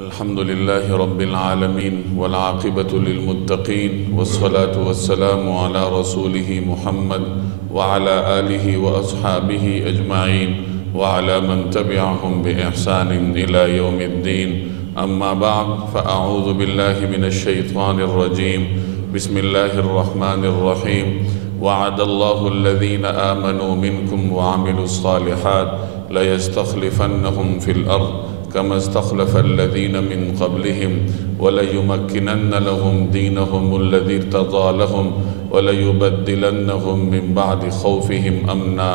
الحمد لله رب العالمين والعاقبة للمتقين والصلاة والسلام على رسوله محمد وعلى آله وأصحابه أجمعين وعلى من تبعهم بإحسان إلى يوم الدين. أما بعد فأعوذ بالله من الشيطان الرجيم. بسم الله الرحمن الرحيم. وعد الله الذين آمنوا منكم وعملوا الصالحات ليستخلفنهم في الأرض كما استخلف الذين من قبلهم وليمكنن لهم دينهم الذي ارتضى لهم وليبدلنهم من بعد خوفهم أمنا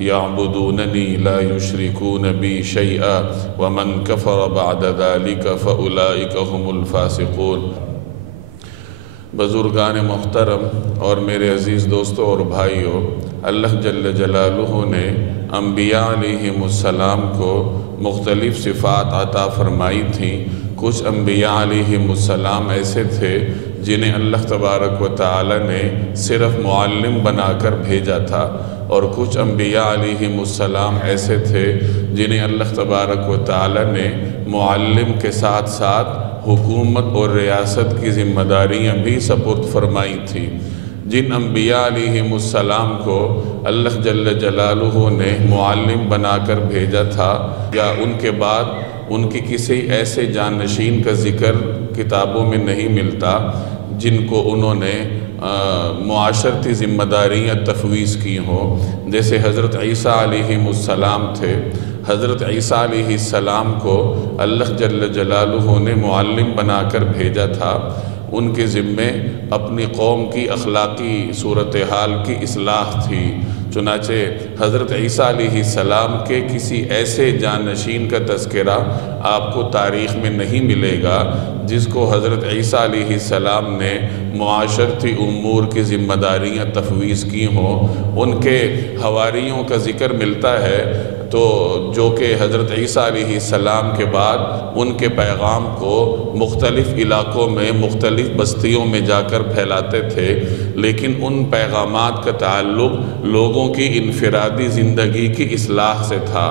يعبدونني لا يشركون بي شيئا ومن كفر بعد ذلك فأولئك هم الفاسقون. بزرگان محترم اور میرے عزیز دوستوں اور بھائیوں، اللہ جل جلالہ نے انبیاء علیہم السلام کو مختلف صفات عطا فرمائی تھیں. کچھ انبیاء علیہم السلام ایسے تھے جنہیں اللہ تبارک و تعالی نے صرف معلم بنا کر بھیجا تھا، اور کچھ انبیاء علیہم السلام ایسے تھے جنہیں اللہ تبارک و تعالی نے معلم کے ساتھ ساتھ حکومت اور ریاست کی ذمہ داریاں بھی سپرد فرمائی تھی. جن انبیاء علیہم السلام کو اللہ جل جلالہ نے معلم بنا کر بھیجا تھا، یا ان کے بعد ان کی کسی ایسے جانشین کا ذکر کتابوں میں نہیں ملتا جن کو انہوں نے معاشرتی ذمہ داریاں تفویض کی ہوں. جیسے حضرت عیسیٰ علیہ السلام تھے. حضرت عیسیٰ علیہ السلام کو اللہ جل جلالہ نے معلم بنا کر بھیجا تھا. ان کے ذمے اپنی قوم کی اخلاقی صورتحال کی اصلاح تھی. چنانچہ حضرت عیسیٰ علیہ السلام کے کسی ایسے جانشین کا تذکرہ آپ کو تاریخ میں نہیں ملے گا جس کو حضرت عیسیٰ علیہ السلام نے معاشرتی امور کی ذمہ داریاں تفویض کی ہوں. ان کے حواریوں کا ذکر ملتا ہے تو جو کہ حضرت عیسیٰ علیہ السلام کے بعد ان کے پیغام کو مختلف علاقوں میں مختلف بستیوں میں جا کر پھیلاتے تھے، لیکن ان پیغامات کا تعلق لوگوں کی انفرادی زندگی کی اصلاح سے تھا.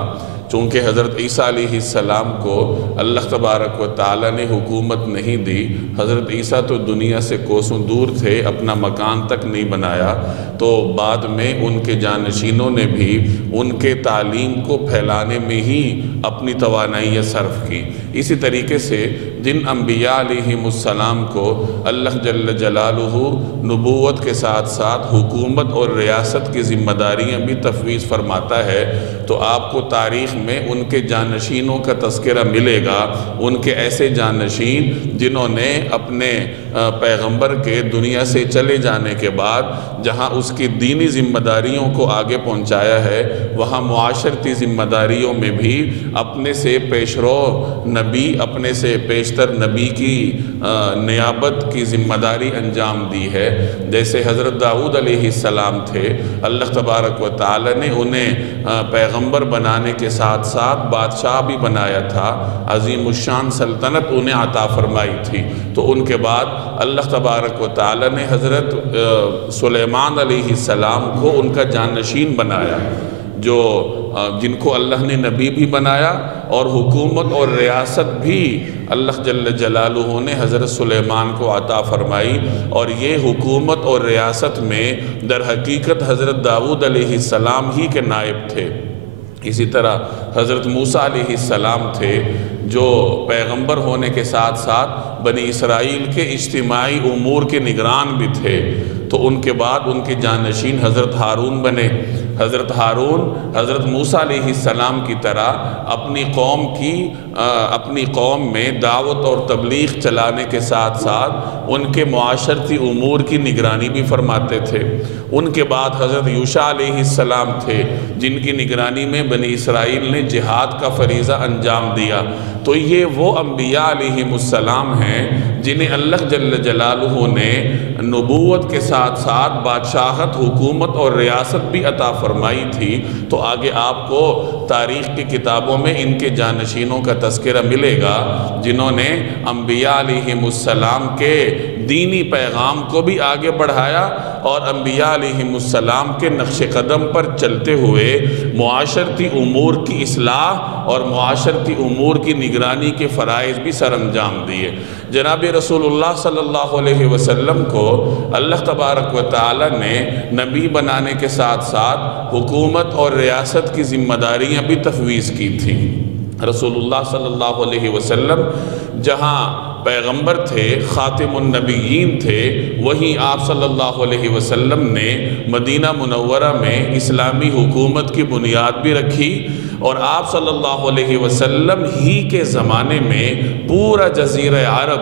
چونکہ حضرت عیسیٰ علیہ السلام کو اللہ تبارک و تعالی نے حکومت نہیں دی. حضرت عیسیٰ تو دنیا سے کوسوں دور تھے، اپنا مکان تک نہیں بنایا، تو بعد میں ان کے جانشینوں نے بھی ان کے تعلیم کو پھیلانے میں ہی اپنی توانائیاں صرف کی. اسی طریقے سے جن انبیاء علیہم السلام کو اللہ جل جلالہ نبوت کے ساتھ ساتھ حکومت اور ریاست کی ذمہ داریاں بھی تفویض فرماتا ہے، تو آپ کو تاریخ میں ان کے جانشینوں کا تذکرہ ملے گا. ان کے ایسے جانشین جنہوں نے اپنے پیغمبر کے دنیا سے چلے جانے کے بعد جہاں اس کی دینی ذمہ داریوں کو آگے پہنچایا ہے، وہاں معاشرتی ذمہ داریوں میں بھی اپنے سے پیشرو نبی، اپنے سے پیشتر نبی کی نیابت کی ذمہ داری انجام دی ہے. جیسے حضرت داؤد علیہ السلام تھے، اللہ تبارک و تعالی نے انہیں پیغمبر بنانے کے ساتھ ساتھ بادشاہ بھی بنایا تھا. عظیم الشان سلطنت انہیں عطا فرمائی تھی. تو ان کے بعد اللہ تبارک و تعالی نے حضرت سلیمان علیہ السلام کو ان کا جانشین بنایا، جن کو اللہ نے نبی بھی بنایا، اور حکومت اور ریاست بھی اللہ جل جلالہ نے حضرت سلیمان کو عطا فرمائی. اور یہ حکومت اور ریاست میں در حقیقت حضرت داؤد علیہ السلام ہی کے نائب تھے. اسی طرح حضرت موسیٰ علیہ السلام تھے جو پیغمبر ہونے کے ساتھ ساتھ بنی اسرائیل کے اجتماعی امور کے نگران بھی تھے. تو ان کے بعد ان کے جانشین حضرت ہارون بنے. حضرت ہارون حضرت موسیٰ علیہ السلام کی طرح اپنی قوم میں دعوت اور تبلیغ چلانے کے ساتھ ساتھ ان کے معاشرتی امور کی نگرانی بھی فرماتے تھے. ان کے بعد حضرت یوشع علیہ السلام تھے جن کی نگرانی میں بنی اسرائیل نے جہاد کا فریضہ انجام دیا. تو یہ وہ انبیاء علیہم السلام ہیں جنہیں اللہ جل جلالہ نے نبوت کے ساتھ ساتھ بادشاہت، حکومت اور ریاست بھی عطا فرمائی تھی. تو آگے آپ کو تاریخ کی کتابوں میں ان کے جانشینوں کا تذکرہ ملے گا جنہوں نے انبیاء علیہم السلام کے دینی پیغام کو بھی آگے بڑھایا اور انبیاء علیہم السلام کے نقش قدم پر چلتے ہوئے معاشرتی امور کی اصلاح اور معاشرتی امور کی نگرانی کے فرائض بھی سر انجام دیے۔ جناب رسول اللہ صلی اللہ علیہ وسلم کو اللہ تبارک و تعالی نے نبی بنانے کے ساتھ ساتھ حکومت اور ریاست کی ذمہ داریاں بھی تفویض کی تھیں۔ رسول اللہ صلی اللہ علیہ وسلم جہاں پیغمبر تھے، خاتم النبیین تھے، وہیں آپ صلی اللہ علیہ وسلم نے مدینہ منورہ میں اسلامی حکومت کی بنیاد بھی رکھی، اور آپ صلی اللہ علیہ وسلم ہی کے زمانے میں پورا جزیرہ عرب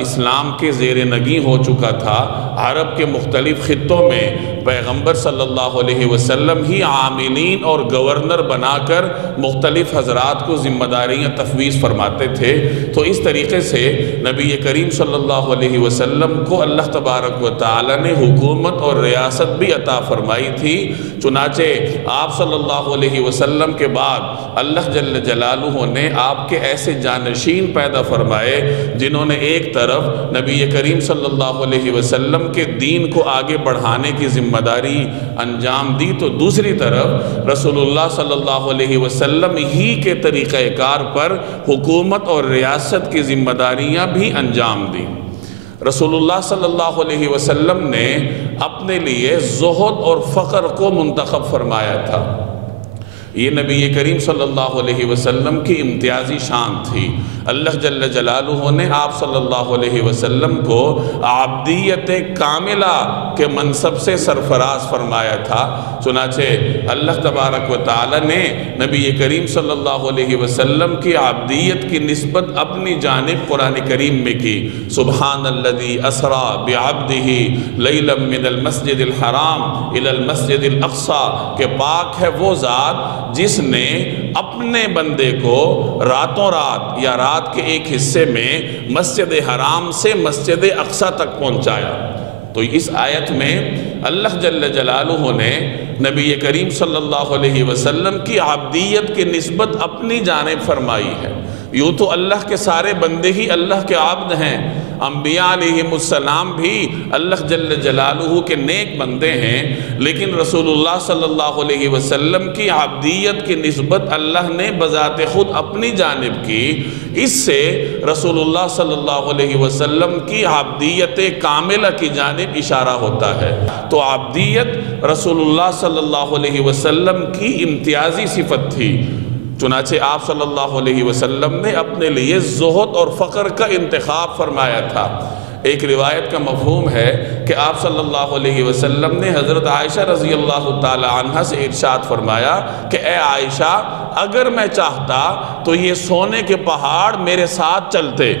اسلام کے زیر نگیں ہو چکا تھا۔ عرب کے مختلف خطوں میں پیغمبر صلی اللہ علیہ وسلم ہی عاملین اور گورنر بنا کر مختلف حضرات کو ذمہ داریاں تفویض فرماتے تھے۔ تو اس طریقے سے نبی کریم صلی اللہ علیہ وسلم کو اللہ تبارک و تعالی نے حکومت اور ریاست بھی عطا فرمائی تھی۔ چنانچہ آپ صلی اللہ علیہ وسلم کے بعد اللہ جل جلالہ نے آپ کے ایسے جانشین پیدا فرمائے جنہوں نے ایک طرف نبی کریم صلی اللہ علیہ وسلم کے دین کو آگے بڑھانے کی ذمہ داری انجام دی، تو دوسری طرف رسول اللہ صلی اللہ علیہ وسلم ہی کے طریقہ کار پر حکومت اور ریاست کی ذمہ داریاں بھی انجام دی۔ رسول اللہ صلی اللہ علیہ وسلم نے اپنے لیے زہد اور فقر کو منتخب فرمایا تھا۔ یہ نبی کریم صلی اللہ علیہ وسلم کی امتیازی شان تھی۔ اللہ جل جلالہ نے آپ صلی اللہ علیہ وسلم کو عبدیت کاملہ کے منصب سے سرفراز فرمایا تھا۔ چنانچہ اللہ تبارک و تعالی نے نبی کریم صلی اللہ علیہ وسلم کی عبدیت کی نسبت اپنی جانب قرآن کریم میں کی۔ سبحان الذی اسرا بعبدہ لیلا من المسجد الحرام الی المسجد الاقصی، کہ پاک ہے وہ ذات جس نے اپنے بندے کو راتوں رات یا رات کے ایک حصے میں مسجد حرام سے مسجد اقصی تک پہنچایا۔ تو اس آیت میں اللہ جل جلالہ نے نبی کریم صلی اللہ علیہ وسلم کی عبدیت کی نسبت اپنی جانب فرمائی ہے۔ یوں تو اللہ کے سارے بندے ہی اللہ کے عبد ہیں، انبیاء علیہم السلام بھی اللہ جل جلالہ کے نیک بندے ہیں، لیکن رسول اللہ صلی اللہ علیہ وسلم کی عبدیت کی نسبت اللہ نے بذات خود اپنی جانب کی۔ اس سے رسول اللہ صلی اللہ علیہ وسلم کی عبدیت کاملہ کی جانب اشارہ ہوتا ہے۔ تو عبدیت رسول اللہ صلی اللہ علیہ وسلم کی امتیازی صفت تھی۔ چنانچہ آپ صلی اللہ علیہ وسلم نے اپنے لیے زہد اور فقر کا انتخاب فرمایا تھا۔ ایک روایت کا مفہوم ہے کہ آپ صلی اللہ علیہ وسلم نے حضرت عائشہ رضی اللہ تعالی عنہ سے ارشاد فرمایا کہ اے عائشہ، اگر میں چاہتا تو یہ سونے کے پہاڑ میرے ساتھ چلتے،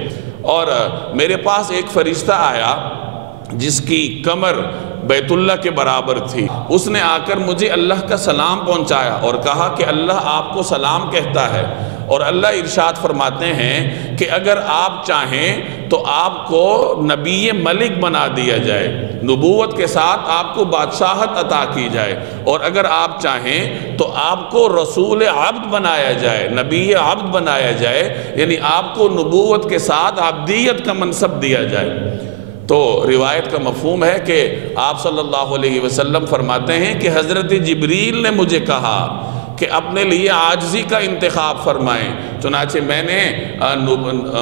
اور میرے پاس ایک فرشتہ آیا جس کی کمر بیت اللہ کے برابر تھی، اس نے آ کر مجھے اللہ کا سلام پہنچایا اور کہا کہ اللہ آپ کو سلام کہتا ہے، اور اللہ ارشاد فرماتے ہیں کہ اگر آپ چاہیں تو آپ کو نبی ملک بنا دیا جائے، نبوت کے ساتھ آپ کو بادشاہت عطا کی جائے، اور اگر آپ چاہیں تو آپ کو رسول عبد بنایا جائے، نبی عبد بنایا جائے، یعنی آپ کو نبوت کے ساتھ عبدیت کا منصب دیا جائے۔ تو روایت کا مفہوم ہے کہ آپ صلی اللہ علیہ وسلم فرماتے ہیں کہ حضرت جبریل نے مجھے کہا کہ اپنے لیے عاجزی کا انتخاب فرمائیں، چنانچہ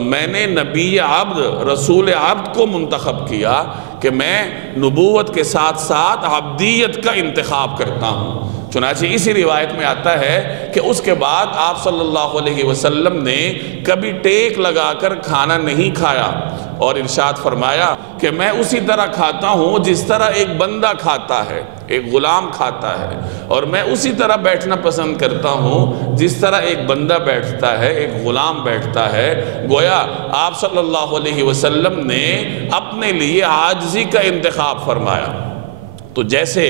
میں نے نبی عبد رسول عبد کو منتخب کیا کہ میں نبوت کے ساتھ ساتھ عبدیت کا انتخاب کرتا ہوں۔ چنانچہ اسی روایت میں آتا ہے کہ اس کے بعد آپ صلی اللہ علیہ وسلم نے کبھی ٹیک لگا کر کھانا نہیں کھایا، اور ارشاد فرمایا کہ میں اسی طرح کھاتا ہوں جس طرح ایک بندہ کھاتا ہے، ایک غلام کھاتا ہے، اور میں اسی طرح بیٹھنا پسند کرتا ہوں جس طرح ایک بندہ بیٹھتا ہے، ایک غلام بیٹھتا ہے۔ گویا آپ صلی اللہ علیہ وسلم نے اپنے لیے عاجزی کا انتخاب فرمایا۔ تو جیسے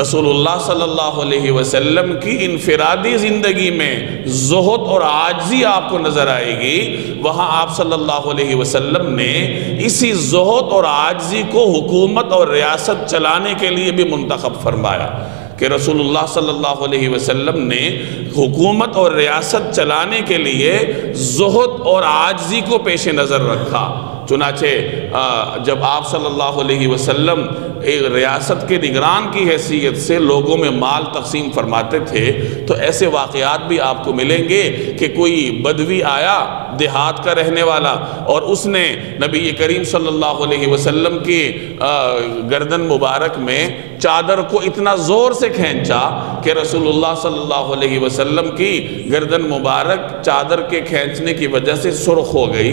رسول اللہ صلی اللہ علیہ وسلم کی انفرادی زندگی میں زہد اور عاجزی آپ کو نظر آئے گی، وہاں آپ صلی اللہ علیہ وسلم نے اسی زہد اور عاجزی کو حکومت اور ریاست چلانے کے لیے بھی منتخب فرمایا کہ رسول اللہ صلی اللہ علیہ وسلم نے حکومت اور ریاست چلانے کے لیے زہد اور عاجزی کو پیش نظر رکھا۔ چنانچہ جب آپ صلی اللہ علیہ وسلم ایک ریاست کے نگران کی حیثیت سے لوگوں میں مال تقسیم فرماتے تھے تو ایسے واقعات بھی آپ کو ملیں گے کہ کوئی بدوی آیا دیہات کا رہنے والا اور اس نے نبی کریم صلی اللہ علیہ وسلم کی گردن مبارک میں چادر کو اتنا زور سے کھینچا کہ رسول اللہ صلی اللہ علیہ وسلم کی گردن مبارک چادر کے کھینچنے کی وجہ سے سرخ ہو گئی،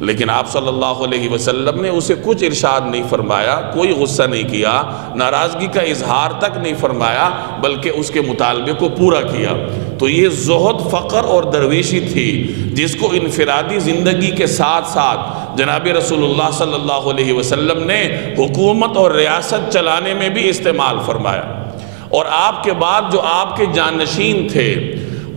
لیکن آپ صلی اللہ علیہ وسلم نے اسے کچھ ارشاد نہیں فرمایا، کوئی غصہ نہیں کیا، ناراضگی کا اظہار تک نہیں فرمایا، بلکہ اس کے مطالبے کو پورا کیا۔ تو یہ زہد، فقر اور درویشی تھی جس کو انفرادی زندگی کے ساتھ ساتھ جناب رسول اللہ صلی اللہ علیہ وسلم نے حکومت اور ریاست چلانے میں بھی استعمال فرمایا۔ اور آپ کے بعد جو آپ کے جانشین تھے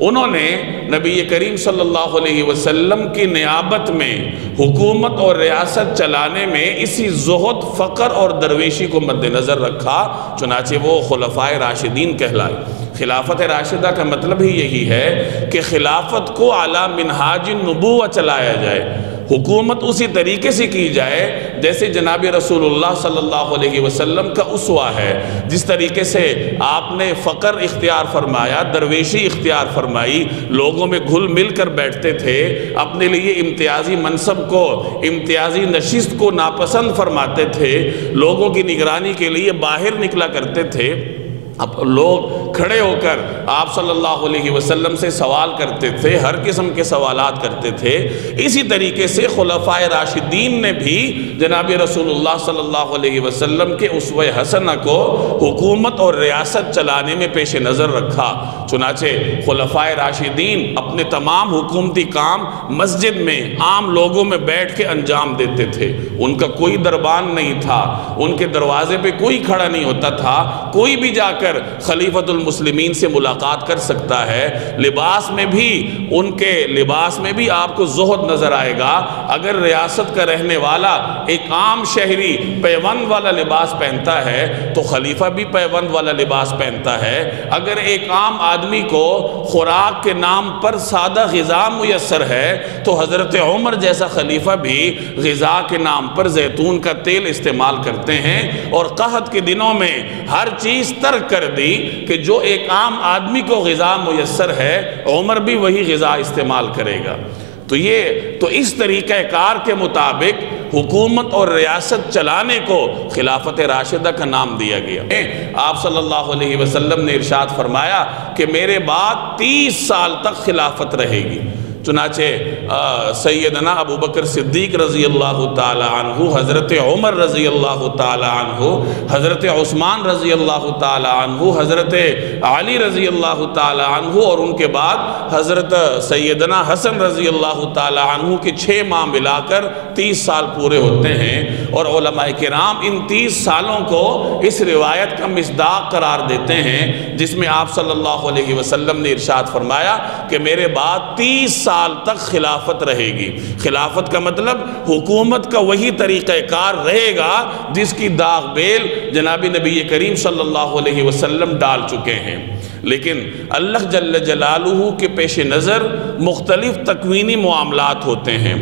انہوں نے نبی کریم صلی اللہ علیہ وسلم کی نیابت میں حکومت اور ریاست چلانے میں اسی زہد، فقر اور درویشی کو مد نظر رکھا، چنانچہ وہ خلفائے راشدین کہلائے۔ خلافت راشدہ کا مطلب ہی یہی ہے کہ خلافت کو اعلیٰ منہاج النبوہ چلایا جائے، حکومت اسی طریقے سے کی جائے جیسے جناب رسول اللہ صلی اللہ علیہ وسلم کا اسوہ ہے، جس طریقے سے آپ نے فقر اختیار فرمایا، درویشی اختیار فرمائی، لوگوں میں گھل مل کر بیٹھتے تھے، اپنے لیے امتیازی منصب کو، امتیازی نشست کو ناپسند فرماتے تھے، لوگوں کی نگرانی کے لیے باہر نکلا کرتے تھے۔ اب لوگ کھڑے ہو کر آپ صلی اللہ علیہ وسلم سے سوال کرتے تھے، ہر قسم کے سوالات کرتے تھے۔ اسی طریقے سے خلفائے راشدین نے بھی جناب رسول اللہ صلی اللہ علیہ وسلم کے اسوہ حسنہ کو حکومت اور ریاست چلانے میں پیش نظر رکھا۔ چنانچہ خلفائے راشدین اپنے تمام حکومتی کام مسجد میں عام لوگوں میں بیٹھ کے انجام دیتے تھے، ان کا کوئی دربان نہیں تھا، ان کے دروازے پہ کوئی کھڑا نہیں ہوتا تھا، کوئی بھی جا کر خلیفۃ المسلمین سے ملاقات کر سکتا ہے۔ لباس میں بھی ان کے لباس میں بھی آپ کو زہد نظر آئے گا۔ اگر ریاست کا رہنے والا ایک عام شہری پیوند والا لباس پہنتا ہے تو خلیفہ بھی پیوند والا لباس پہنتا ہے۔ اگر ایک عام آدمی کو خوراک کے نام پر سادہ غذا میسر ہے تو حضرت عمر جیسا خلیفہ بھی غذا کے نام پر زیتون کا تیل استعمال کرتے ہیں، اور قحط کے دنوں میں ہر چیز ترک کر دی کہ جو ایک عام آدمی کو غذا میسر ہے عمر بھی وہی غذا استعمال کرے گا۔ تو اس طریقہ کار کے مطابق حکومت اور ریاست چلانے کو خلافت راشدہ کا نام دیا گیا۔ آپ صلی اللہ علیہ وسلم نے ارشاد فرمایا کہ میرے بعد 30 سال تک خلافت رہے گی۔ چنانچہ سیدنا ابو بکر صدیق رضی اللہ تعالی عنہ، حضرت عمر رضی اللہ تعالی عنہ، حضرت عثمان رضی اللہ تعالی عنہ، حضرت علی رضی اللہ تعالی عنہ، اور ان کے بعد حضرت سیدنا حسن رضی اللہ تعالی عنہ کے 6 ماہ ملا کر 30 سال پورے ہوتے ہیں۔ اور علماء کرام ان 30 سالوں کو اس روایت کا مصداق قرار دیتے ہیں جس میں آپ صلی اللہ علیہ وسلم نے ارشاد فرمایا کہ میرے بعد 30 سال تک خلافت رہے گی۔ خلافت کا مطلب حکومت کا وہی طریقہ کار رہے گا جس کی داغ بیل جناب نبی کریم صلی اللہ علیہ وسلم ڈال چکے ہیں۔ لیکن اللہ جل جلالہ کے پیش نظر مختلف تکوینی معاملات ہوتے ہیں۔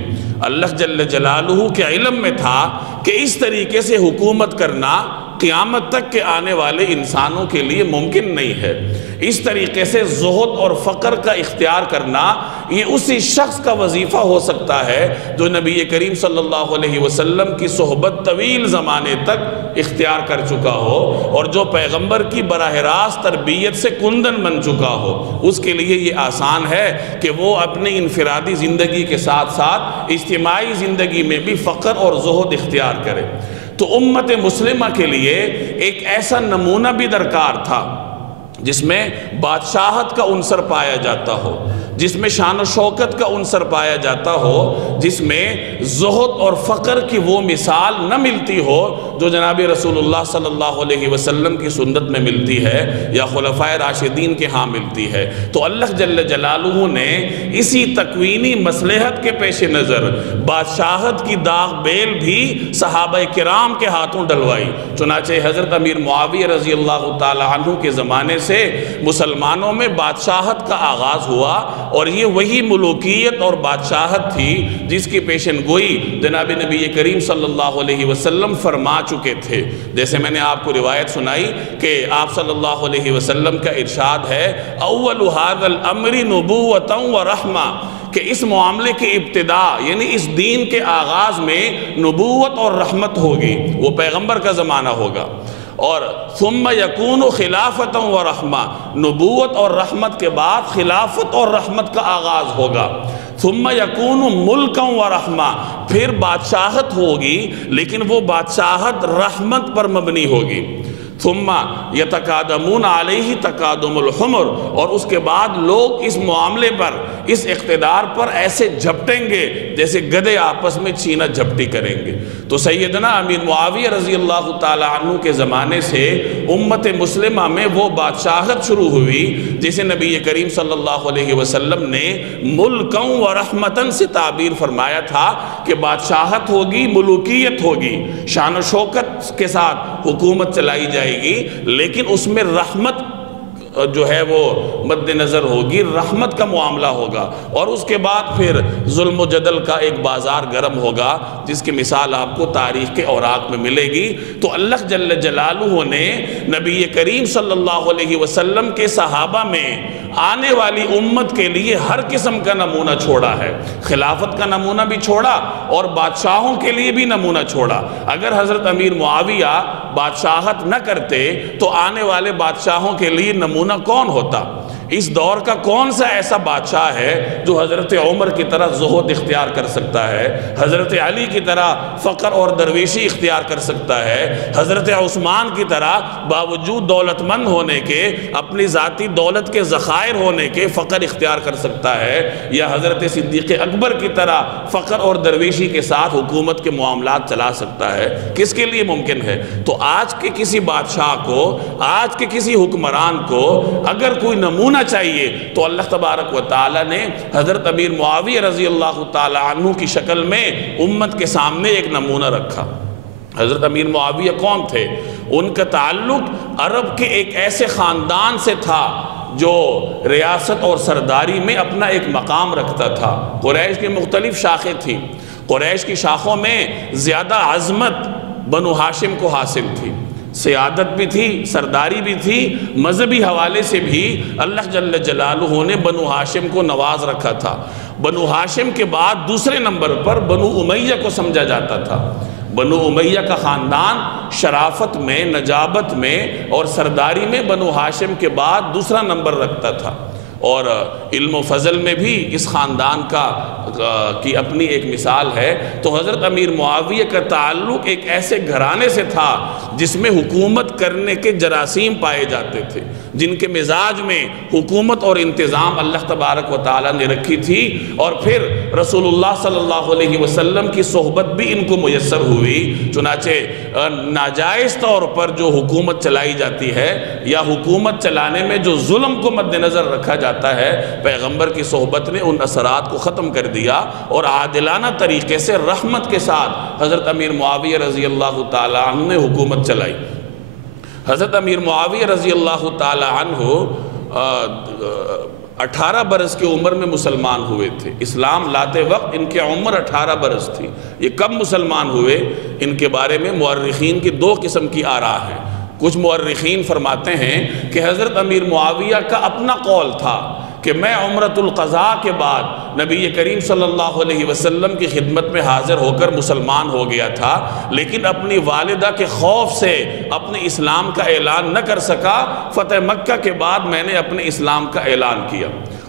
اللہ جل جلالہ کے علم میں تھا کہ اس طریقے سے حکومت کرنا قیامت تک کے آنے والے انسانوں کے لیے ممکن نہیں ہے۔ اس طریقے سے زہد اور فقر کا اختیار کرنا یہ اسی شخص کا وظیفہ ہو سکتا ہے جو نبی کریم صلی اللہ علیہ وسلم کی صحبت طویل زمانے تک اختیار کر چکا ہو اور جو پیغمبر کی براہ راست تربیت سے کندن بن چکا ہو۔ اس کے لیے یہ آسان ہے کہ وہ اپنی انفرادی زندگی کے ساتھ ساتھ اجتماعی زندگی میں بھی فقر اور زہد اختیار کرے۔ تو امت مسلمہ کے لیے ایک ایسا نمونہ بھی درکار تھا جس میں بادشاہت کا عنصر پایا جاتا ہو، جس میں شان و شوکت کا عنصر پایا جاتا ہو، جس میں زہد اور فقر کی وہ مثال نہ ملتی ہو جو جناب رسول اللہ صلی اللہ علیہ وسلم کی سنت میں ملتی ہے یا خلفائے راشدین کے ہاں ملتی ہے۔ تو اللہ جل جلالہ نے اسی تکوینی مصلحت کے پیش نظر بادشاہت کی داغ بیل بھی صحابہ کرام کے ہاتھوں ڈلوائی۔ چنانچہ حضرت امیر معاویہ رضی اللہ تعالی عنہ کے زمانے سے مسلمانوں میں بادشاہت کا آغاز ہوا۔ اور یہ وہی ملوکیت اور بادشاہت تھی جس کی پیشن گوئی جناب نبی کریم صلی اللہ علیہ وسلم فرما چکے تھے۔ جیسے میں نے آپ کو روایت سنائی کہ آپ صلی اللہ علیہ وسلم کا ارشاد ہے اول ھذا الامر نبوۃ و رحمہ، کہ اس معاملے کی ابتدا یعنی اس دین کے آغاز میں نبوت اور رحمت ہوگی، وہ پیغمبر کا زمانہ ہوگا، اور ثم یکون خلافت و رحمہ، نبوت اور رحمت کے بعد خلافت اور رحمت کا آغاز ہوگا، ثم یکون ملک و رحمہ، پھر بادشاہت ہوگی لیکن وہ بادشاہت رحمت پر مبنی ہوگی، ثم یتقادمون علیہ تقادم الحمر، اور اس کے بعد لوگ اس معاملے پر، اس اقتدار پر ایسے جھپٹیں گے جیسے گدھے آپس میں چینہ جھپٹی کریں گے۔ تو سیدنا امیر معاویہ رضی اللہ تعالی عنہ کے زمانے سے امت مسلمہ میں وہ بادشاہت شروع ہوئی جسے نبی کریم صلی اللہ علیہ وسلم نے ملکاً و رحمتاً سے تعبیر فرمایا تھا کہ بادشاہت ہوگی، ملوکیت ہوگی، شان و شوکت کے ساتھ حکومت چلائی جائے گی، لیکن اس میں رحمت جو ہے وہ مد نظر ہوگی، رحمت کا معاملہ ہوگا، اور اس کے بعد پھر ظلم و جدل کا ایک بازار گرم ہوگا جس کی مثال آپ کو تاریخ کے اوراق میں ملے گی۔ تو اللہ جل جلالہ نے نبی کریم صلی اللہ علیہ وسلم کے صحابہ میں آنے والی امت کے لیے ہر قسم کا نمونہ چھوڑا ہے، خلافت کا نمونہ بھی چھوڑا اور بادشاہوں کے لیے بھی نمونہ چھوڑا۔ اگر حضرت امیر معاویہ بادشاہت نہ کرتے تو آنے والے بادشاہوں کے لیے نمونہ کون ہوتا؟ اس دور کا کون سا ایسا بادشاہ ہے جو حضرت عمر کی طرح زہد اختیار کر سکتا ہے، حضرت علی کی طرح فقر اور درویشی اختیار کر سکتا ہے، حضرت عثمان کی طرح باوجود دولت مند ہونے کے، اپنی ذاتی دولت کے ذخائر ہونے کے فقر اختیار کر سکتا ہے، یا حضرت صدیق اکبر کی طرح فقر اور درویشی کے ساتھ حکومت کے معاملات چلا سکتا ہے؟ کس کے لیے ممکن ہے؟ تو آج کے کسی بادشاہ کو، آج کے کسی حکمران کو اگر کوئی نمونہ چاہیے تو اللہ تبارک و تعالی نے حضرت امیر معاویہ رضی اللہ تعالی عنہ کی شکل میں امت کے سامنے ایک نمونہ رکھا۔ حضرت امیر معاویہ کون تھے؟ ان کا تعلق عرب کے ایک ایسے خاندان سے تھا جو ریاست اور سرداری میں اپنا ایک مقام رکھتا تھا۔ قریش کی مختلف شاخیں تھیں، قریش کی شاخوں میں زیادہ عظمت بنو ہاشم کو حاصل تھی، سیادت بھی تھی، سرداری بھی تھی، مذہبی حوالے سے بھی اللہ جل جلالہ نے بنو ہاشم کو نواز رکھا تھا۔ بنو ہاشم کے بعد دوسرے نمبر پر بنو امیہ کو سمجھا جاتا تھا۔ بنو امیہ کا خاندان شرافت میں، نجابت میں اور سرداری میں بنو ہاشم کے بعد دوسرا نمبر رکھتا تھا، اور علم و فضل میں بھی اس خاندان کی اپنی ایک مثال ہے۔ تو حضرت امیر معاویہ کا تعلق ایک ایسے گھرانے سے تھا جس میں حکومت کرنے کے جراثیم پائے جاتے تھے، جن کے مزاج میں حکومت اور انتظام اللہ تبارک و تعالیٰ نے رکھی تھی، اور پھر رسول اللہ صلی اللہ علیہ وسلم کی صحبت بھی ان کو میسر ہوئی۔ چنانچہ ناجائز طور پر جو حکومت چلائی جاتی ہے یا حکومت چلانے میں جو ظلم کو مد نظر رکھا جاتا ہے، پیغمبر کی صحبت نے ان اثرات کو ختم کر دیا اور عادلانہ طریقے سے رحمت کے ساتھ حضرت امیر معاویہ رضی اللہ تعالی عنہ نے حکومت چلائی۔ حضرت امیر معاویہ رضی اللہ تعالی عنہ 18 برس کی عمر میں مسلمان ہوئے تھے۔ اسلام لاتے وقت ان کی عمر 18 برس تھی۔ یہ کب مسلمان ہوئے؟ ان کے بارے میں مورخین کی دو قسم کی آراء ہیں۔ کچھ مورخین فرماتے ہیں کہ حضرت امیر معاویہ کا اپنا قول تھا کہ میں عمرۃ القضاء کے بعد نبی کریم صلی اللہ علیہ وسلم کی خدمت میں حاضر ہو کر مسلمان ہو گیا تھا، لیکن اپنی والدہ کے خوف سے اپنے اسلام کا اعلان نہ کر سکا۔ فتح مکہ کے بعد میں نے اپنے اسلام کا اعلان کیا۔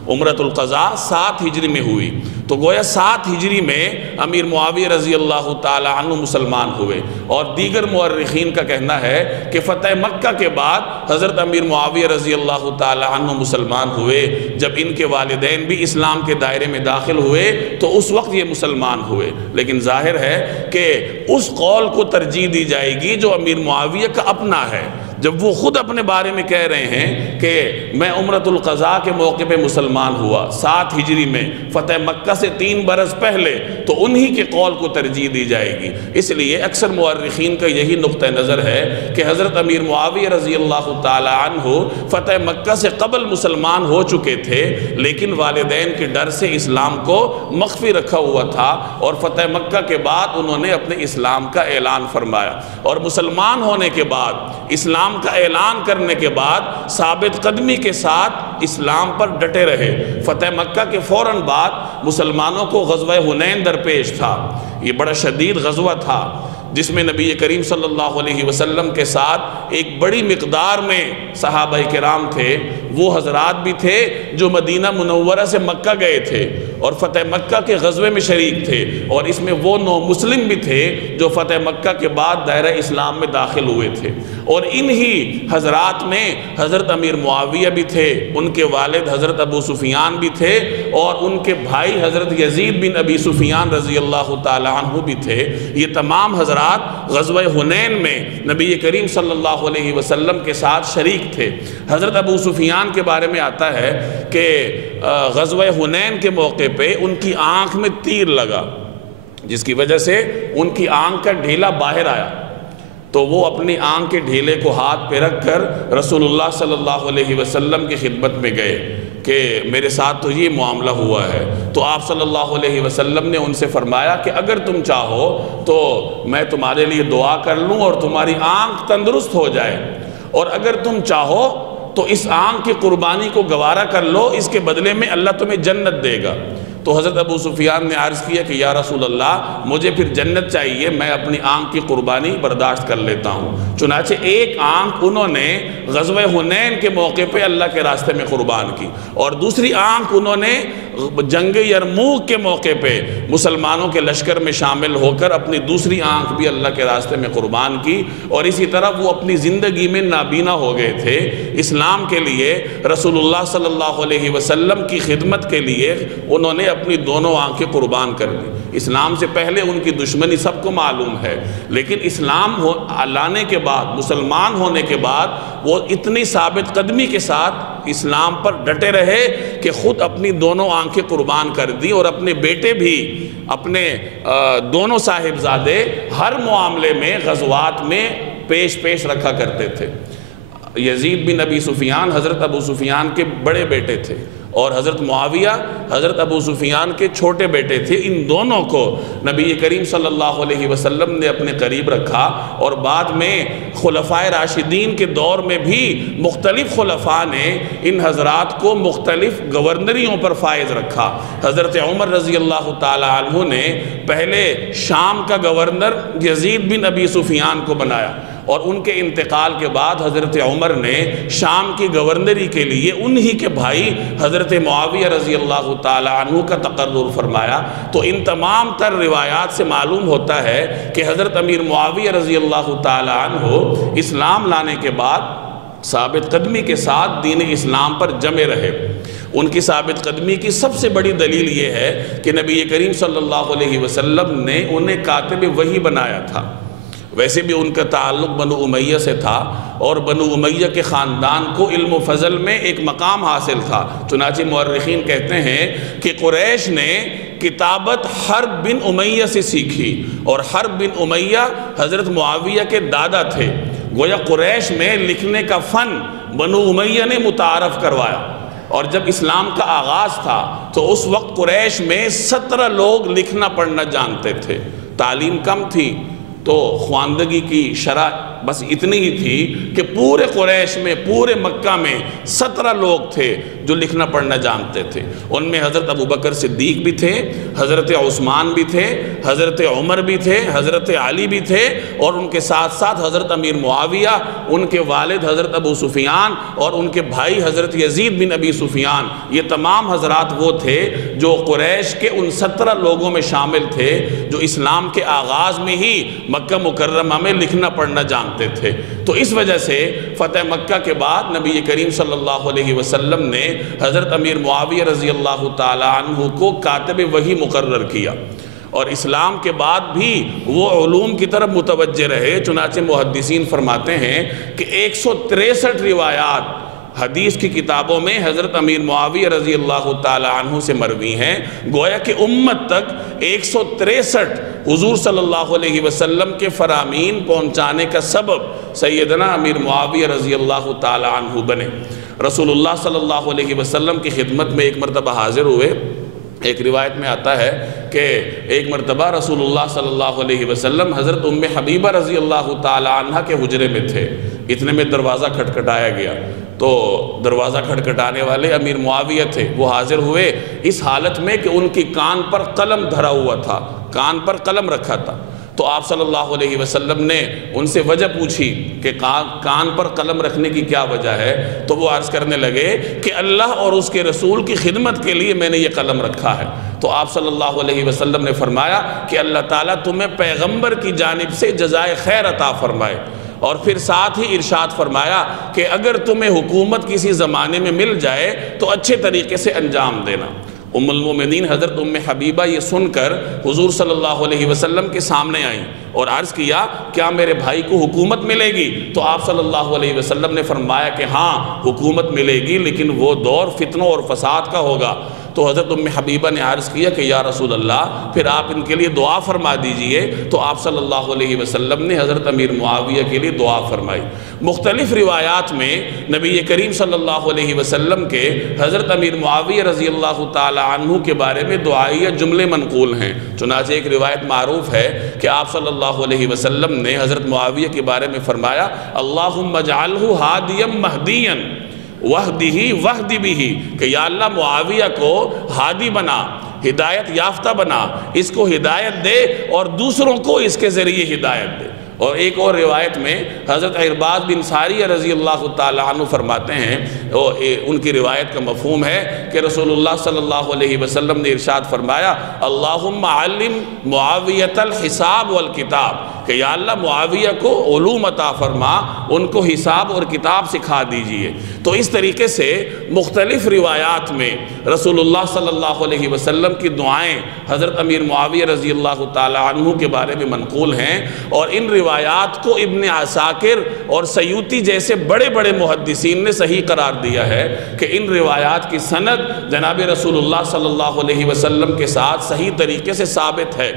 عمرۃ القضاء 7 ہجری میں ہوئی، تو گویا 7 ہجری میں امیر معاویہ رضی اللہ تعالی عنہ مسلمان ہوئے، اور دیگر مورخین کا کہنا ہے کہ فتح مکہ کے بعد حضرت امیر معاویہ رضی اللہ تعالی عنہ مسلمان ہوئے۔ جب ان کے والدین بھی اسلام کے دائرے میں داخل ہوئے تو اس وقت یہ مسلمان ہوئے، لیکن ظاہر ہے کہ اس قول کو ترجیح دی جائے گی جو امیر معاویہ کا اپنا ہے، جب وہ خود اپنے بارے میں کہہ رہے ہیں کہ میں عمرۃ القضاء کے موقع پہ مسلمان ہوا 7 ہجری میں فتح مکہ سے 3 برس پہلے، تو انہی کے قول کو ترجیح دی جائے گی۔ اس لیے اکثر مورخین کا یہی نقطہ نظر ہے کہ حضرت امیر معاویہ رضی اللہ تعالی عنہ فتح مکہ سے قبل مسلمان ہو چکے تھے، لیکن والدین کے ڈر سے اسلام کو مخفی رکھا ہوا تھا، اور فتح مکہ کے بعد انہوں نے اپنے اسلام کا اعلان فرمایا، اور مسلمان ہونے کے بعد اسلام کا اعلان کرنے کے بعد ثابت قدمی کے ساتھ اسلام پر ڈٹے رہے۔ فتح مکہ کے فوراً بعد مسلمانوں کو غزوہ حنین درپیش تھا۔ یہ بڑا شدید غزوہ تھا جس میں نبی کریم صلی اللہ علیہ وسلم کے ساتھ ایک بڑی مقدار میں صحابہ کرام تھے۔ وہ حضرات بھی تھے جو مدینہ منورہ سے مکہ گئے تھے اور فتح مکہ کے غزوے میں شریک تھے، اور اس میں وہ 9 مسلم بھی تھے جو فتح مکہ کے بعد دائرہ اسلام میں داخل ہوئے تھے، اور انہی حضرات میں حضرت امیر معاویہ بھی تھے، ان کے والد حضرت ابو سفیان بھی تھے، اور ان کے بھائی حضرت یزید بن ابی سفیان رضی اللہ تعالی عنہ بھی تھے۔ یہ تمام حضرات غزوہ حنین میں نبی کریم صلی اللہ علیہ وسلم کے ساتھ شریک تھے۔ حضرت ابو سفیان کے بارے میں آتا ہے کہ غزوہ حنین کے موقع پہ ان کی آنکھ میں تیر لگا، جس کی وجہ سے ان کی آنکھ کا ڈھیلا باہر آیا، تو وہ اپنی آنکھ کے ڈھیلے کو ہاتھ پہ رکھ کر رسول اللہ صلی اللہ علیہ وسلم کی خدمت میں گئے کہ میرے ساتھ تو یہ معاملہ ہوا ہے۔ تو آپ صلی اللہ علیہ وسلم نے ان سے فرمایا کہ اگر تم چاہو تو میں تمہارے لیے دعا کر لوں اور تمہاری آنکھ تندرست ہو جائے، اور اگر تم چاہو تو اس آنکھ کی قربانی کو گوارا کر لو، اس کے بدلے میں اللہ تمہیں جنت دے گا۔ تو حضرت ابو سفیان نے عرض کیا کہ یا رسول اللہ مجھے پھر جنت چاہیے، میں اپنی آنکھ کی قربانی برداشت کر لیتا ہوں۔ چنانچہ ایک آنکھ انہوں نے غزوہ حنین کے موقع پہ اللہ کے راستے میں قربان کی، اور دوسری آنکھ انہوں نے جنگ یرموک کے موقع پہ مسلمانوں کے لشکر میں شامل ہو کر اپنی دوسری آنکھ بھی اللہ کے راستے میں قربان کی، اور اسی طرح وہ اپنی زندگی میں نابینا ہو گئے تھے۔ اسلام کے لیے رسول اللہ صلی اللہ علیہ وسلم کی خدمت کے لیے انہوں نے اپنی دونوں آنکھیں قربان کر دی۔ اسلام سے پہلے ان کی دشمنی سب کو معلوم ہے، لیکن اسلام لانے کے بعد، مسلمان ہونے کے بعد، وہ اتنی ثابت قدمی کے ساتھ اسلام پر ڈٹے رہے کہ خود اپنی دونوں آنکھیں قربان کر دی، اور اپنے بیٹے بھی، اپنے دونوں صاحبزادے ہر معاملے میں غزوات میں پیش رکھا کرتے تھے۔ یزید بن ابی سفیان حضرت ابو سفیان کے بڑے بیٹے تھے، اور حضرت معاویہ حضرت ابو سفیان کے چھوٹے بیٹے تھے۔ ان دونوں کو نبی کریم صلی اللہ علیہ وسلم نے اپنے قریب رکھا، اور بعد میں خلفائے راشدین کے دور میں بھی مختلف خلفاء نے ان حضرات کو مختلف گورنریوں پر فائز رکھا۔ حضرت عمر رضی اللہ تعالی عنہ نے پہلے شام کا گورنر یزید بن ابی سفیان کو بنایا، اور ان کے انتقال کے بعد حضرت عمر نے شام کی گورنری کے لیے انہی کے بھائی حضرت معاویہ رضی اللہ تعالی عنہ کا تقرر فرمایا۔ تو ان تمام تر روایات سے معلوم ہوتا ہے کہ حضرت امیر معاویہ رضی اللہ تعالی عنہ اسلام لانے کے بعد ثابت قدمی کے ساتھ دین اسلام پر جمے رہے۔ ان کی ثابت قدمی کی سب سے بڑی دلیل یہ ہے کہ نبی کریم صلی اللہ علیہ وسلم نے انہیں کاتب وحی بنایا تھا۔ ویسے بھی ان کا تعلق بنو امیہ سے تھا، اور بنو امیہ کے خاندان کو علم و فضل میں ایک مقام حاصل تھا۔ چنانچہ مورخین کہتے ہیں کہ قریش نے کتابت حرب بن امیہ سے سیکھی، اور حرب بن امیہ حضرت معاویہ کے دادا تھے۔ گویا قریش میں لکھنے کا فن بنو امیہ نے متعارف کروایا، اور جب اسلام کا آغاز تھا تو اس وقت قریش میں 17 لوگ لکھنا پڑھنا جانتے تھے۔ تعلیم کم تھی تو خواندگی کی شرح بس اتنی ہی تھی کہ پورے قریش میں، پورے مکہ میں 17 لوگ تھے جو لکھنا پڑھنا جانتے تھے۔ ان میں حضرت ابو بکر صدیق بھی تھے، حضرت عثمان بھی تھے، حضرت عمر بھی تھے، حضرت علی بھی تھے، اور ان کے ساتھ ساتھ حضرت امیر معاویہ، ان کے والد حضرت ابو سفیان، اور ان کے بھائی حضرت یزید بن ابی سفیان۔ یہ تمام حضرات وہ تھے جو قریش کے ان 17 لوگوں میں شامل تھے جو اسلام کے آغاز میں ہی مکہ مکرمہ میں لکھنا پڑھنا جانتے تھے۔ تو اس وجہ سے فتح مکہ کے بعد نبی کریم صلی اللہ علیہ وسلم نے حضرت امیر معاویہ رضی اللہ تعالی عنہ کو کاتب وحی مقرر کیا، اور اسلام کے بعد بھی وہ علوم کی طرف متوجہ رہے۔ چنانچہ محدثین فرماتے ہیں کہ 163 روایات حدیث کی کتابوں میں حضرت امیر معاویہ رضی اللہ تعالی عنہ سے مروی ہیں، گویا کہ امت تک 163 حضور صلی اللہ علیہ وسلم کے فرامین پہنچانے کا سبب سیدنا امیر معاویہ رضی اللہ تعالی عنہ بنے۔ رسول اللہ صلی اللہ علیہ وسلم کی خدمت میں ایک مرتبہ حاضر ہوئے۔ ایک روایت میں آتا ہے کہ ایک مرتبہ رسول اللہ صلی اللہ علیہ وسلم حضرت ام حبیبہ رضی اللہ تعالی عنہ کے حجرے میں تھے، اتنے میں دروازہ کھٹکھٹایا گیا، تو دروازہ کھٹکھٹانے والے امیر معاویہ تھے، وہ حاضر ہوئے اس حالت میں کہ ان کی کان پر قلم دھرا ہوا تھا، کان پر قلم رکھا تھا۔ تو آپ صلی اللہ علیہ وسلم نے ان سے وجہ پوچھی کہ کان پر قلم رکھنے کی کیا وجہ ہے، تو وہ عرض کرنے لگے کہ اللہ اور اس کے رسول کی خدمت کے لیے میں نے یہ قلم رکھا ہے۔ تو آپ صلی اللہ علیہ وسلم نے فرمایا کہ اللہ تعالیٰ تمہیں پیغمبر کی جانب سے جزائے خیر عطا فرمائے، اور پھر ساتھ ہی ارشاد فرمایا کہ اگر تمہیں حکومت کسی زمانے میں مل جائے تو اچھے طریقے سے انجام دینا۔ ام المومنین حضرت ام حبیبہ یہ سن کر حضور صلی اللہ علیہ وسلم کے سامنے آئیں اور عرض کیا کیا میرے بھائی کو حکومت ملے گی؟ تو آپ صلی اللہ علیہ وسلم نے فرمایا کہ ہاں حکومت ملے گی، لیکن وہ دور فتنوں اور فساد کا ہوگا۔ تو حضرت ام حبیبہ نے عرض کیا کہ یا رسول اللہ پھر آپ ان کے لیے دعا فرما دیجئے۔ تو آپ صلی اللہ علیہ وسلم نے حضرت امیر معاویہ کے لیے دعا فرمائی۔ مختلف روایات میں نبی کریم صلی اللہ علیہ وسلم کے حضرت امیر معاویہ رضی اللہ تعالی عنہ کے بارے میں دعائیہ جملے منقول ہیں۔ چنانچہ ایک روایت معروف ہے کہ آپ صلی اللہ علیہ وسلم نے حضرت معاویہ کے بارے میں فرمایا اللہم اجعلہ ہادیا مہدیا وحدی وحدی بھی، کہ یا اللہ معاویہ کو ہادی بنا، ہدایت یافتہ بنا، اس کو ہدایت دے اور دوسروں کو اس کے ذریعے ہدایت دے۔ اور ایک اور روایت میں حضرت عرباض بن ساریہ رضی اللہ تعالی عنہ فرماتے ہیں، ان کی روایت کا مفہوم ہے کہ رسول اللہ صلی اللہ علیہ وسلم نے ارشاد فرمایا اللہم علم معاویۃ الحساب والکتاب، کہ یا اللہ معاویہ کو علوم عطا فرما، ان کو حساب اور کتاب سکھا دیجئے۔ تو اس طریقے سے مختلف روایات میں رسول اللہ صلی اللہ علیہ وسلم کی دعائیں حضرت امیر معاویہ رضی اللہ تعالی عنہ کے بارے میں منقول ہیں، اور ان روایات کو ابن عساکر اور سیوطی جیسے بڑے بڑے محدثین نے صحیح قرار دیا ہے کہ ان روایات کی سند جناب رسول اللہ صلی اللہ علیہ وسلم کے ساتھ صحیح طریقے سے ثابت ہے۔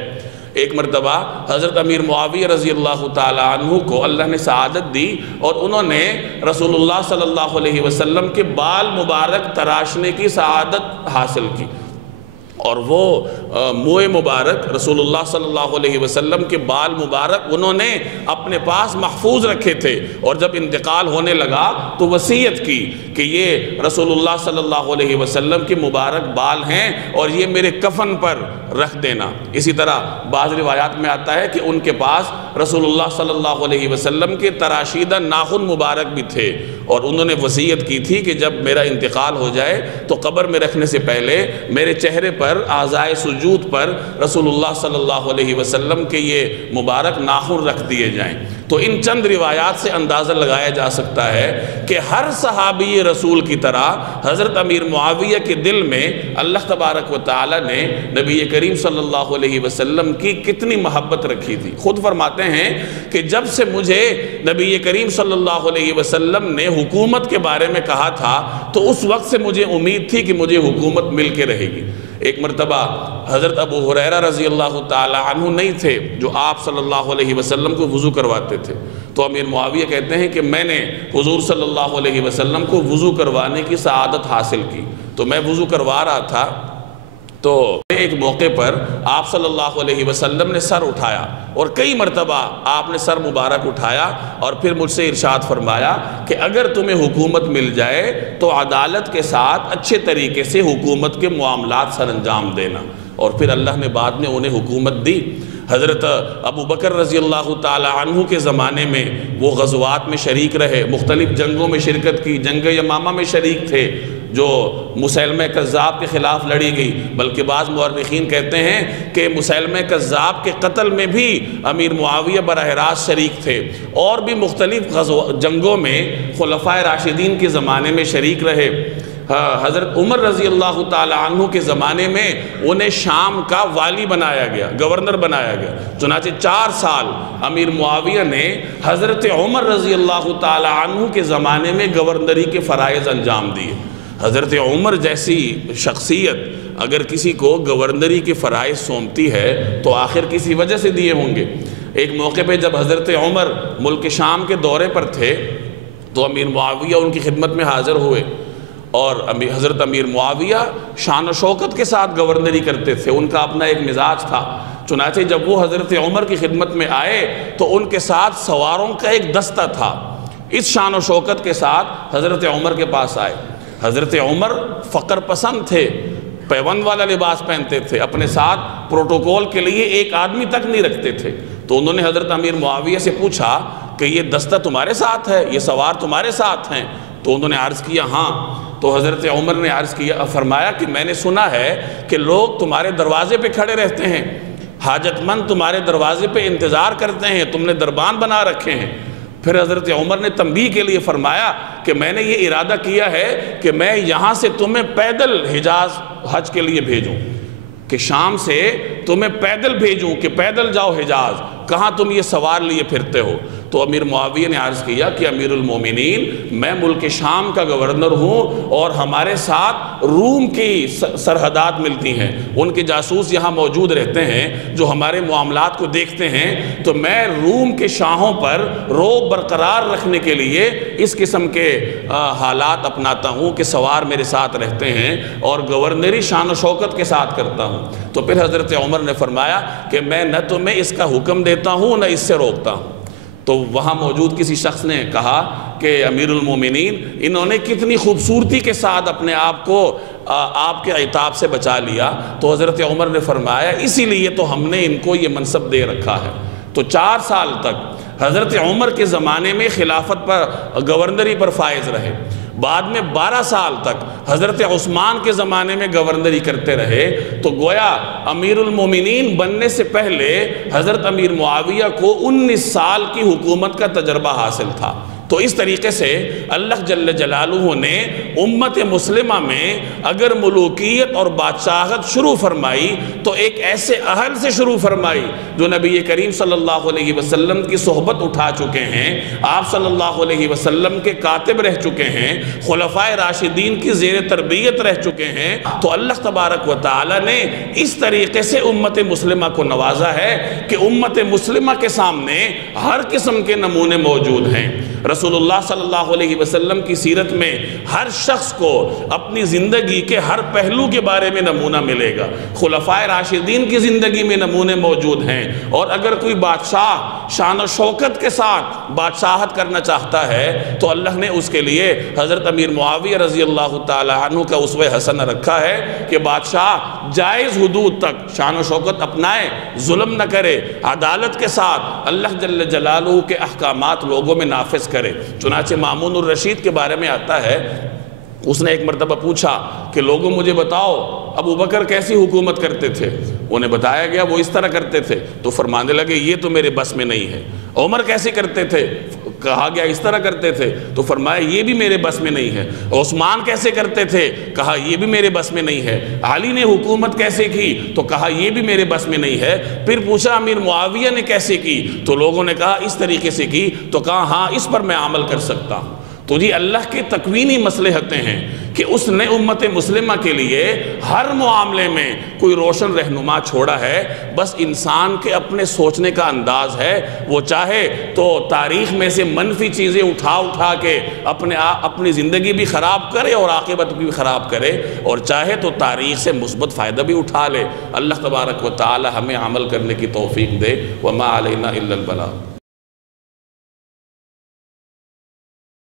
ایک مرتبہ حضرت امیر معاویہ رضی اللہ تعالی عنہ کو اللہ نے سعادت دی، اور انہوں نے رسول اللہ صلی اللہ علیہ وسلم کے بال مبارک تراشنے کی سعادت حاصل کی، اور وہ موئے مبارک رسول اللہ صلی اللہ علیہ وسلم کے بال مبارک انہوں نے اپنے پاس محفوظ رکھے تھے، اور جب انتقال ہونے لگا تو وصیت کی کہ یہ رسول اللہ صلی اللہ علیہ وسلم کے مبارک بال ہیں اور یہ میرے کفن پر رکھ دینا۔ اسی طرح بعض روایات میں آتا ہے کہ ان کے پاس رسول اللہ صلی اللہ علیہ وسلم کے تراشیدہ ناخن مبارک بھی تھے، اور انہوں نے وصیت کی تھی کہ جب میرا انتقال ہو جائے تو قبر میں رکھنے سے پہلے میرے چہرے پر اعضائے سجود پر رسول اللہ صلی اللہ علیہ وسلم کے یہ مبارک ناخن رکھ دیے جائیں۔ تو ان چند روایات سے اندازہ لگایا جا سکتا ہے کہ ہر صحابی رسول کی طرح حضرت امیر معاویہ کے دل میں اللہ تبارک و تعالی نے نبی کریم صلی اللہ علیہ وسلم کی کتنی محبت رکھی تھی۔ خود فرماتے ہیں کہ جب سے مجھے نبی کریم صلی اللہ علیہ وسلم نے حکومت کے بارے میں کہا تھا تو اس وقت سے مجھے امید تھی کہ مجھے حکومت مل کے رہے گی۔ ایک مرتبہ حضرت ابو ہریرہ رضی اللہ تعالی عنہ نہیں تھے جو آپ صلی اللہ علیہ وسلم کو وضو کرواتے تھے، تو امیر معاویہ کہتے ہیں کہ میں نے حضور صلی اللہ علیہ وسلم کو وضو کروانے کی سعادت حاصل کی۔ تو میں وضو کروا رہا تھا تو ایک موقع پر آپ صلی اللہ علیہ وسلم نے سر اٹھایا، اور کئی مرتبہ آپ نے سر مبارک اٹھایا اور پھر مجھ سے ارشاد فرمایا کہ اگر تمہیں حکومت مل جائے تو عدالت کے ساتھ اچھے طریقے سے حکومت کے معاملات سر انجام دینا، اور پھر اللہ نے بعد میں انہیں حکومت دی۔ حضرت ابو بکر رضی اللہ تعالی عنہ کے زمانے میں وہ غزوات میں شریک رہے، مختلف جنگوں میں شرکت کی، جنگ یمامہ میں شریک تھے جو مسیلمہ کذاب کے خلاف لڑی گئی، بلکہ بعض مورخین کہتے ہیں کہ مسیلمہ کذاب کے قتل میں بھی امیر معاویہ براہ راست شریک تھے، اور بھی مختلف جنگوں میں خلفائے راشدین کے زمانے میں شریک رہے۔ حضرت عمر رضی اللہ تعالی عنہ کے زمانے میں انہیں شام کا والی بنایا گیا، گورنر بنایا گیا۔ چنانچہ 4 سال امیر معاویہ نے حضرت عمر رضی اللہ تعالی عنہ کے زمانے میں گورنری کے فرائض انجام دیے۔ حضرت عمر جیسی شخصیت اگر کسی کو گورنری کے فرائض سونپتی ہے تو آخر کسی وجہ سے دیے ہوں گے۔ ایک موقع پہ جب حضرت عمر ملک شام کے دورے پر تھے تو امیر معاویہ ان کی خدمت میں حاضر ہوئے، اور حضرت امیر معاویہ شان و شوکت کے ساتھ گورنری کرتے تھے، ان کا اپنا ایک مزاج تھا۔ چنانچہ جب وہ حضرت عمر کی خدمت میں آئے تو ان کے ساتھ سواروں کا ایک دستہ تھا، اس شان و شوکت کے ساتھ حضرت عمر کے پاس آئے۔ حضرت عمر فقر پسند تھے، پیوند والا لباس پہنتے تھے، اپنے ساتھ پروٹوکول کے لیے ایک آدمی تک نہیں رکھتے تھے۔ تو انہوں نے حضرت امیر معاویہ سے پوچھا کہ یہ دستہ تمہارے ساتھ ہے، یہ سوار تمہارے ساتھ ہیں؟ تو انہوں نے عرض کیا ہاں۔ تو حضرت عمر نے عرض کیا، فرمایا کہ میں نے سنا ہے کہ لوگ تمہارے دروازے پہ کھڑے رہتے ہیں، حاجت مند تمہارے دروازے پہ انتظار کرتے ہیں، تم نے دربان بنا رکھے ہیں۔ پھر حضرت عمر نے تنبیہ کے لیے فرمایا کہ میں نے یہ ارادہ کیا ہے کہ میں یہاں سے تمہیں پیدل حجاز حج کے لیے بھیجوں، کہ شام سے تمہیں پیدل بھیجوں کہ پیدل جاؤ حجاز، کہاں تم یہ سوار لیے پھرتے ہو؟ تو امیر معاویہ نے عرض کیا کہ امیر المومنین میں ملک شام کا گورنر ہوں اور ہمارے ساتھ روم کی سرحدات ملتی ہیں، ان کے جاسوس یہاں موجود رہتے ہیں جو ہمارے معاملات کو دیکھتے ہیں، تو میں روم کے شاہوں پر رعب برقرار رکھنے کے لیے اس قسم کے حالات اپناتا ہوں کہ سوار میرے ساتھ رہتے ہیں اور گورنری شان و شوکت کے ساتھ کرتا ہوں۔ تو پھر حضرت عمر نے فرمایا کہ میں نہ تمہیں اس کا حکم دیتا ہوں نہ اس سے روکتا ہوں۔ تو وہاں موجود کسی شخص نے کہا کہ امیر المومنین انہوں نے کتنی خوبصورتی کے ساتھ اپنے آپ کو آپ کے عتاب سے بچا لیا۔ تو حضرت عمر نے فرمایا اسی لیے تو ہم نے ان کو یہ منصب دے رکھا ہے۔ تو 4 سال تک حضرت عمر کے زمانے میں خلافت پر گورنری پر فائز رہے، بعد میں 12 سال تک حضرت عثمان کے زمانے میں گورنری کرتے رہے۔ تو گویا امیر المومنین بننے سے پہلے حضرت امیر معاویہ کو 19 سال کی حکومت کا تجربہ حاصل تھا۔ تو اس طریقے سے اللہ جل جلالہ نے امت مسلمہ میں اگر ملوکیت اور بادشاہت شروع فرمائی تو ایک ایسے اہل سے شروع فرمائی جو نبی کریم صلی اللہ علیہ وسلم کی صحبت اٹھا چکے ہیں، آپ صلی اللہ علیہ وسلم کے کاتب رہ چکے ہیں، خلفائے راشدین کی زیر تربیت رہ چکے ہیں۔ تو اللہ تبارک و تعالی نے اس طریقے سے امت مسلمہ کو نوازا ہے کہ امت مسلمہ کے سامنے ہر قسم کے نمونے موجود ہیں۔ رسول اللہ صلی اللہ علیہ وسلم کی سیرت میں ہر شخص کو اپنی زندگی کے ہر پہلو کے بارے میں نمونہ ملے گا، خلفائے راشدین کی زندگی میں نمونے موجود ہیں، اور اگر کوئی بادشاہ شان و شوکت کے ساتھ بادشاہت کرنا چاہتا ہے تو اللہ نے اس کے لیے حضرت امیر معاویہ رضی اللہ تعالی عنہ کا اسوہ حسن رکھا ہے کہ بادشاہ جائز حدود تک شان و شوکت اپنائے، ظلم نہ کرے، عدالت کے ساتھ اللہ جل جلالہ کے احکامات لوگوں میں نافذ کرے۔ چنانچہ مامون الرشید کے بارے میں آتا ہے، اس نے ایک مرتبہ پوچھا کہ لوگوں مجھے بتاؤ ابو بکر کیسی حکومت کرتے تھے؟ انہیں بتایا گیا وہ اس طرح کرتے تھے، تو فرمانے لگے یہ تو میرے بس میں نہیں ہے۔ عمر کیسے کرتے تھے؟ کہا گیا اس طرح کرتے تھے، تو فرمایا یہ بھی میرے بس میں نہیں ہے۔ عثمان کیسے کرتے تھے؟ کہا یہ بھی میرے بس میں نہیں ہے۔ علی نے حکومت کیسے کی؟ تو کہا یہ بھی میرے بس میں نہیں ہے۔ پھر پوچھا امیر معاویہ نے کیسے کی؟ تو لوگوں نے کہا اس طریقے سے کی، تو کہا ہاں اس پر میں عمل کر سکتا ہوں۔ تو جی اللہ کی تکوینی مصلحتیں ہیں کہ اس نے امت مسلمہ کے لیے ہر معاملے میں کوئی روشن رہنما چھوڑا ہے، بس انسان کے اپنے سوچنے کا انداز ہے۔ وہ چاہے تو تاریخ میں سے منفی چیزیں اٹھا کے اپنی زندگی بھی خراب کرے اور عاقبت بھی خراب کرے، اور چاہے تو تاریخ سے مثبت فائدہ بھی اٹھا لے۔ اللہ تبارک و تعالی ہمیں عمل کرنے کی توفیق دے۔ وما علینا الا البلاغ۔